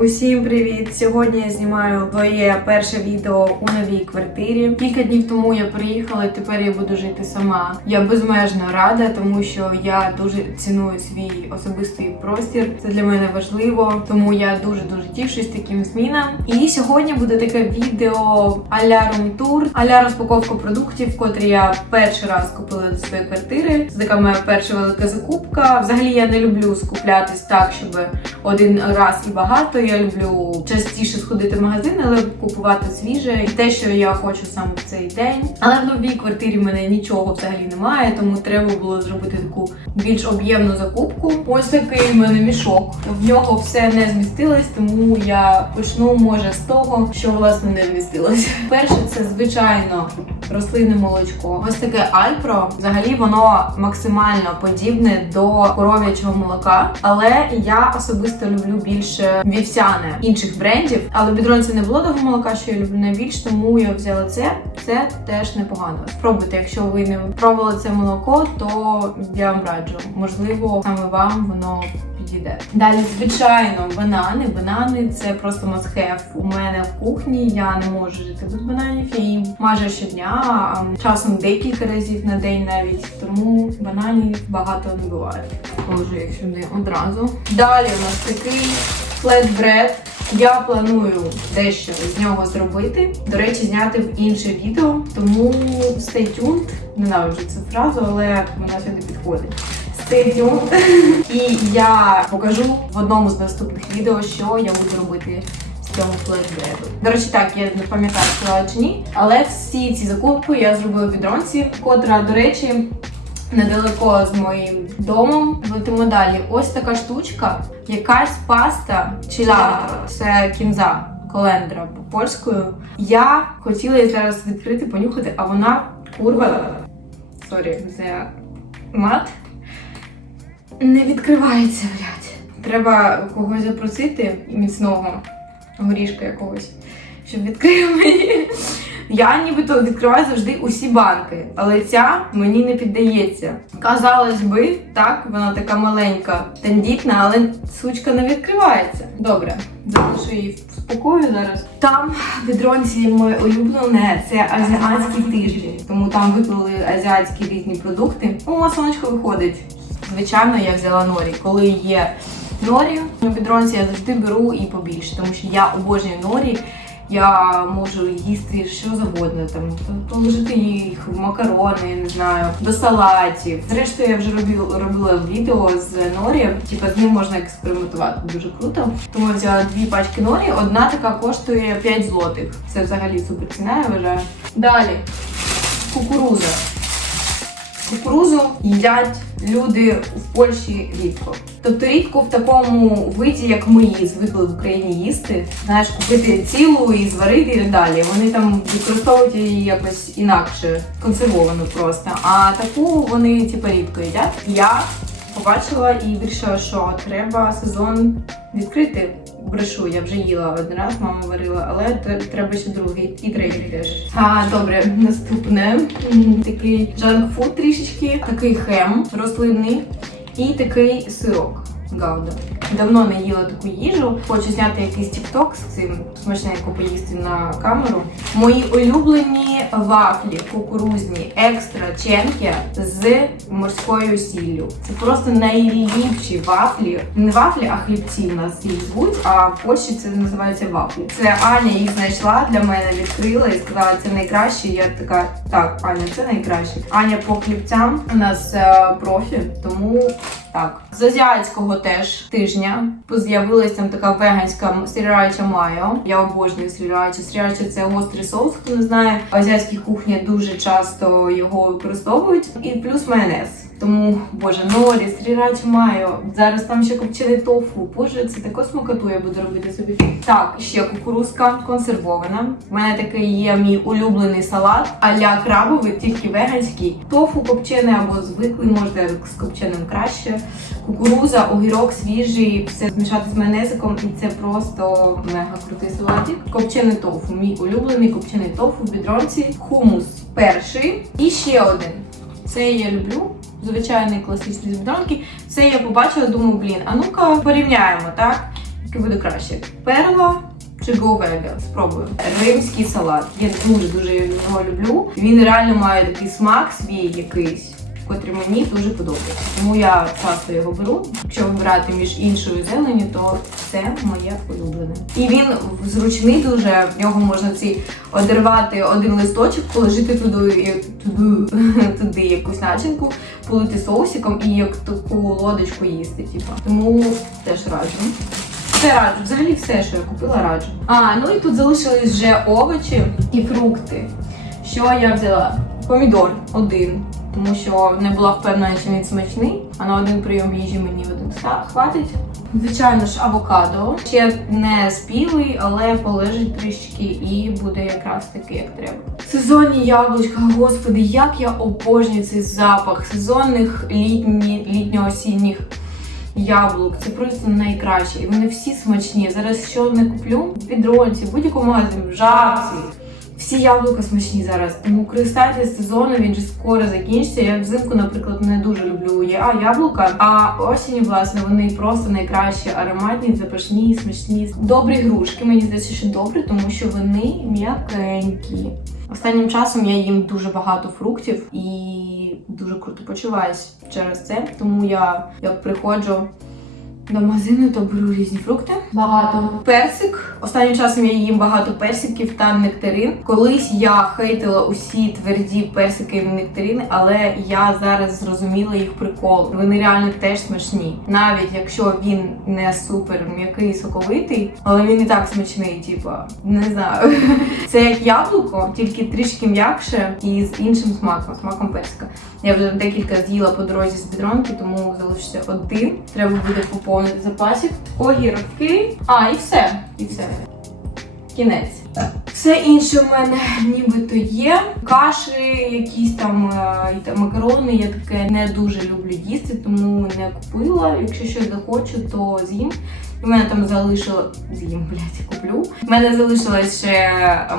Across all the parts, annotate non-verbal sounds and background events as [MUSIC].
Усім привіт! Сьогодні я знімаю твоє перше відео у новій квартирі. Кілька днів тому я приїхала, і тепер я буду жити сама. Я безмежно рада, тому що я дуже ціную свій особистий простір. Це для мене важливо, тому я дуже дуже тішусь таким змінам. І сьогодні буде таке відео а-ля рум-тур, а-ля розпаковка продуктів, котрі я перший раз купила до своєї квартири. Це така моя перша велика закупка. Взагалі я не люблю скуплятись так, щоб один раз і багато. Я люблю частіше сходити в магазин, але купувати свіже і те, що я хочу саме в цей день. Але в новій квартирі в мене нічого взагалі немає, тому треба було зробити таку більш об'ємну закупку. Ось такий в мене мішок. В нього все не змістилось, тому я почну може з того, що власне не вмістилось. Перше, це звичайно рослинне молочко. Ось таке Альпро. Взагалі воно максимально подібне до коров'ячого молока, але я особисто люблю більше вівсяне інших брендів. Але в бідронці не було того молока, що я люблю найбільш, тому я взяла це. Це теж непогано. Спробуйте, якщо ви не пробували це молоко, то я вам раджу. Можливо, саме вам воно підійде. Далі, звичайно, банани. Банани це просто must-have у мене в кухні. Я не можу жити без бананів. Я їм майже щодня, а часом декілька разів на день навіть. Тому бананів багато не буває. Положу їх сюди одразу. Далі у нас такий флетбред. Я планую дещо з нього зробити. До речі, зняти в інше відео. Тому stay tuned. Ненавиджу цю фразу, але вона сюди підходить. Tuned. [LAUGHS] І я покажу в одному з наступних відео, що я буду робити з цього флешбреду. До речі, так, я не пам'ятаю, сказала чи ні, але всі ці закупки я зробила в відронці, котра, до речі, недалеко з моїм домом. Летимо далі. Ось така штучка, якась паста чилантро. Це кінза. Колендра польською. Я хотіла її зараз відкрити, понюхати, а вона курва. Сорі, за мат. Не відкривається, блядь. Треба когось запросити міцного горішка якогось, щоб відкрив мені. Я нібито відкриваю завжди усі банки, але ця мені не піддається. Казалось би, так, вона така маленька, тендітна, але сучка не відкривається. Добре, залишу її в спокою зараз. Там відронці моє улюблене це азіатський тиждень, тому там виклали азіатські різні продукти. О, сонечко виходить. Звичайно, я взяла норі. Коли є норі у підронці, я завжди беру і побільше, тому що я обожнюю норі. Я можу їсти що завгодно, там положити їх в макарони, не знаю, до салатів. Зрештою, я вже робила, робила відео з норі, типу з ним можна експериментувати дуже круто. Тому я взяла дві пачки норі. Одна така коштує 5 злотих. Це взагалі супер ціна, я вважаю. Далі кукуруза. Кукурузу їдять люди в Польщі рідко. Тобто рідко в такому виді, як ми її звикли в Україні їсти. Знаєш, купити цілу і зварити і далі. Вони там використовують її якось інакше, консервовану просто. А таку вони типу, рідко їдять. Я побачила і вирішила, що треба сезон відкрити. Брешу, я вже їла один раз, мама варила, але тр- треба ще другий і третій теж. А добре, наступне такий джанк-фуд трішечки, такий хем рослинний і такий сирок гауда. Давно не їла таку їжу. Хочу зняти якийсь тікток з цим смачненько поїсти на камеру. Мої улюблені вафлі кукурузні екстра ченкі з морською сіллю. Це просто найліпші вафлі. Не вафлі, а хлібці в нас їх звуть. А в Польщі це називається вафлі. Це Аня їх знайшла для мене, відкрила і сказала, це найкраще. Я така, так, Аня, це найкраще. Аня по хлібцям у нас е, профі, тому так. З азіатського теж тижня з'явилася там така веганська срірача майо. Я обожнюю срірача. Срірача це гострий соус, хто не знає. В азіатській кухні дуже часто його використовують. І плюс майонез. Тому, боже, норі, срірача майо. Зараз там ще копчений тофу. Боже, це таку смакоту я буду робити собі. Так, ще кукурузка консервована. У мене такий є мій улюблений салат, а-ля крабовий, тільки веганський. Тофу копчений або звиклий, можна з копченим краще. Кукуруза, огірок свіжий, все змішати з майонезиком, і це просто мега крутий салатик. Копчений тофу, мій улюблений копчений тофу в бідронці. Хумус перший. І ще один. Це я люблю. Звичайний класичний з бідронки. Це я побачила, думаю, блін, а ну-ка порівняємо, так? таки буде краще. Перла чи говега? Спробую. Римський салат. Я дуже дуже його люблю. Він реально має такий смак свій якийсь. Котрий мені дуже подобається. Тому я часто його беру. Якщо вибирати між іншою зеленю, то це моє улюблене. І він зручний дуже. В нього можна ці одервати один листочок, положити туди, і- туди якусь начинку, полити соусиком і як таку лодочку їсти. Типу. Тому теж раджу. Все раджу, взагалі все, що я купила, раджу. А, ну і тут залишились вже овочі і фрукти. Що я взяла? Помідор один, тому що не була впевнена, що він смачний, а на один прийом їжі мені один хватить. Звичайно ж, авокадо. Ще не спілий, але полежить трішки і буде якраз такий, як треба. Сезонні яблучка, господи, як я обожнюю цей запах сезонних літні, літньо-осінніх яблук. Це просто найкраще. І вони всі смачні. Зараз що не куплю в будь-якому магазині, в жарці. Всі яблука смачні зараз, тому користайтесь сезоном, він же скоро закінчиться. Я взимку, наприклад, не дуже люблю я яблука. А осінь, власне, вони просто найкращі, ароматні, запашні, смачні. Добрі грушки. Мені здається, що добре, тому що вони м'якенькі. Останнім часом я їм дуже багато фруктів і дуже круто почуваюсь через це. Тому я як приходжу до магазину, то беру різні фрукти. Багато. Персик. Останнім часом я їм багато персиків та нектарин. Колись я хейтила усі тверді персики і нектарини, але я зараз зрозуміла їх прикол. Вони реально теж смачні. Навіть якщо він не супер м'який соковитий, але він і так смачний, типа не знаю. [LAUGHS] Це як яблуко, тільки трішки м'якше і з іншим смаком, смаком персика. Я вже декілька з'їла по дорозі з бідронки, тому залишився один. Треба буде поповнити запасів. Огірки. А, і все. І все. Кінець. Все інше в мене нібито є. Каші, якісь там, е, і там макарони. Я таке не дуже люблю їсти, тому не купила. Якщо щось захочу, то з'їм. У мене там залишило з'їм, блядь, куплю. У мене залишилась ще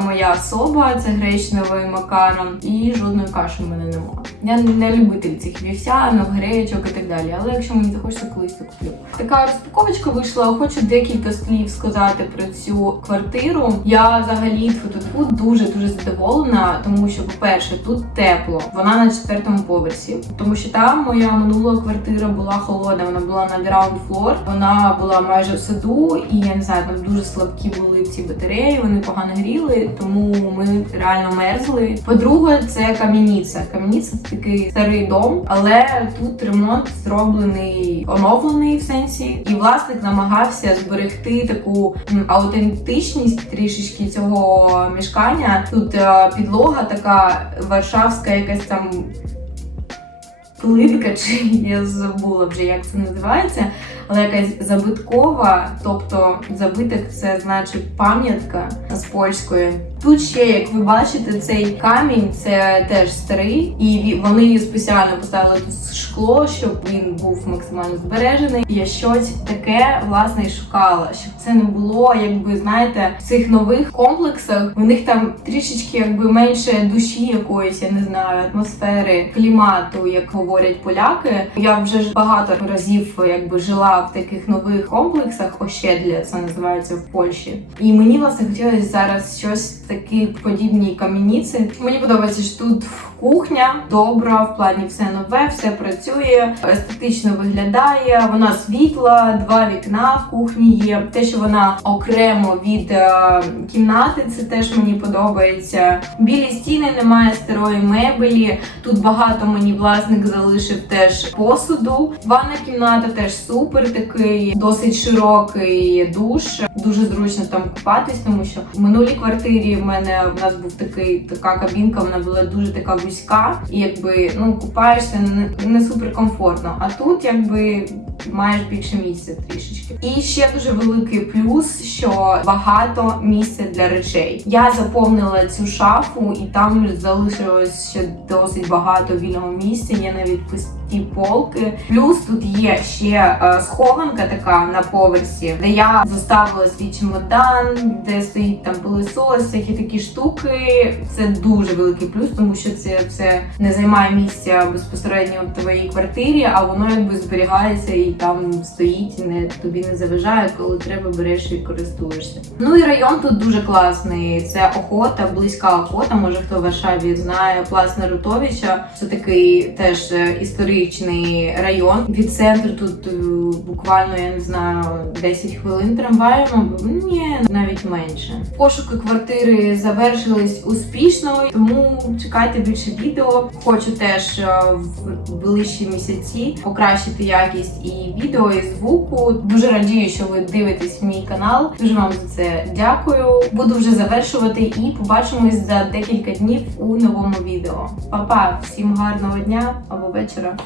моя соба, це гречневий макарон, і жодної каші в мене немає. Я не любитель цих вівсянок, гречок і так далі. Але якщо мені захочеться, колись то куплю. Така розпаковочка вийшла. Хочу декілька слів сказати про цю квартиру. Я взагалі тут дуже дуже задоволена, тому що, по-перше, тут тепло. Вона на четвертому поверсі, тому що там моя минула квартира була холодна. Вона була на ground floor, Вона була майже в саду, і я не знаю, там дуже слабкі були ці батареї. Вони погано гріли, тому ми реально мерзли. По-друге, це кам'яниця. Кам'яниця це такий старий дом, але тут ремонт зроблений, оновлений в сенсі, і власник намагався зберегти таку аутентичність трішечки цього мішкання. Тут е, підлога така варшавська, якась там. Плитка, [LAUGHS] чи я забула вже, як це називається, але якась забиткова, тобто забиток це значить пам'ятка з польської. Тут ще, як ви бачите, цей камінь це теж старий, і вони спеціально поставили тут шкло, щоб він був максимально збережений. Я щось таке власне і шукала, щоб це не було, якби знаєте, в цих нових комплексах. У них там трішечки якби менше душі якоїсь, я не знаю, атмосфери, клімату, як говорять поляки. Я вже ж багато разів якби жила в таких нових комплексах. Ощедлія це називається в Польщі. І мені власне хотілося зараз щось такі подібні кам'яниці. Мені подобається, що тут кухня добра, в плані все нове, все працює, естетично виглядає. Вона світла, два вікна в кухні є. Те, що вона окремо від е, кімнати, це теж мені подобається. Білі стіни, немає старої мебелі. Тут багато мені власник залишив теж посуду. Ванна кімната теж супер, такий досить широкий душ. Дуже зручно там купатись, тому що в минулій квартирі в мене в нас був такий така кабінка, вона була дуже така вузька, і якби ну купаєшся не, не супер комфортно. А тут якби маєш більше місця трішечки. І ще дуже великий плюс, що багато місця для речей. Я заповнила цю шафу, і там залишилось ще досить багато вільного місця. Я навіть пос- ті полки. Плюс тут є ще е, схованка така на поверсі, де я заставила свій чемодан, де стоїть там пилосос, всякі такі штуки. Це дуже великий плюс, тому що це все не займає місця безпосередньо в твоїй квартирі, а воно якби зберігається і там стоїть, і не тобі не заважає, коли треба береш і користуєшся. Ну і район тут дуже класний. Це охота, близька охота. Може хто в Варшаві знає плац Нарутовича. Це такий теж е, історичний район. Від центру тут е, буквально я не знаю 10 хвилин трамваєм. Ні, навіть менше. Пошуки квартири завершились успішно, тому чекайте більше відео. Хочу теж е, в ближчі місяці покращити якість і відео, і звуку. Дуже радію, що ви дивитесь мій канал. Дуже вам за це дякую. Буду вже завершувати і побачимось за декілька днів у новому відео. Па-па! всім гарного дня або вечора.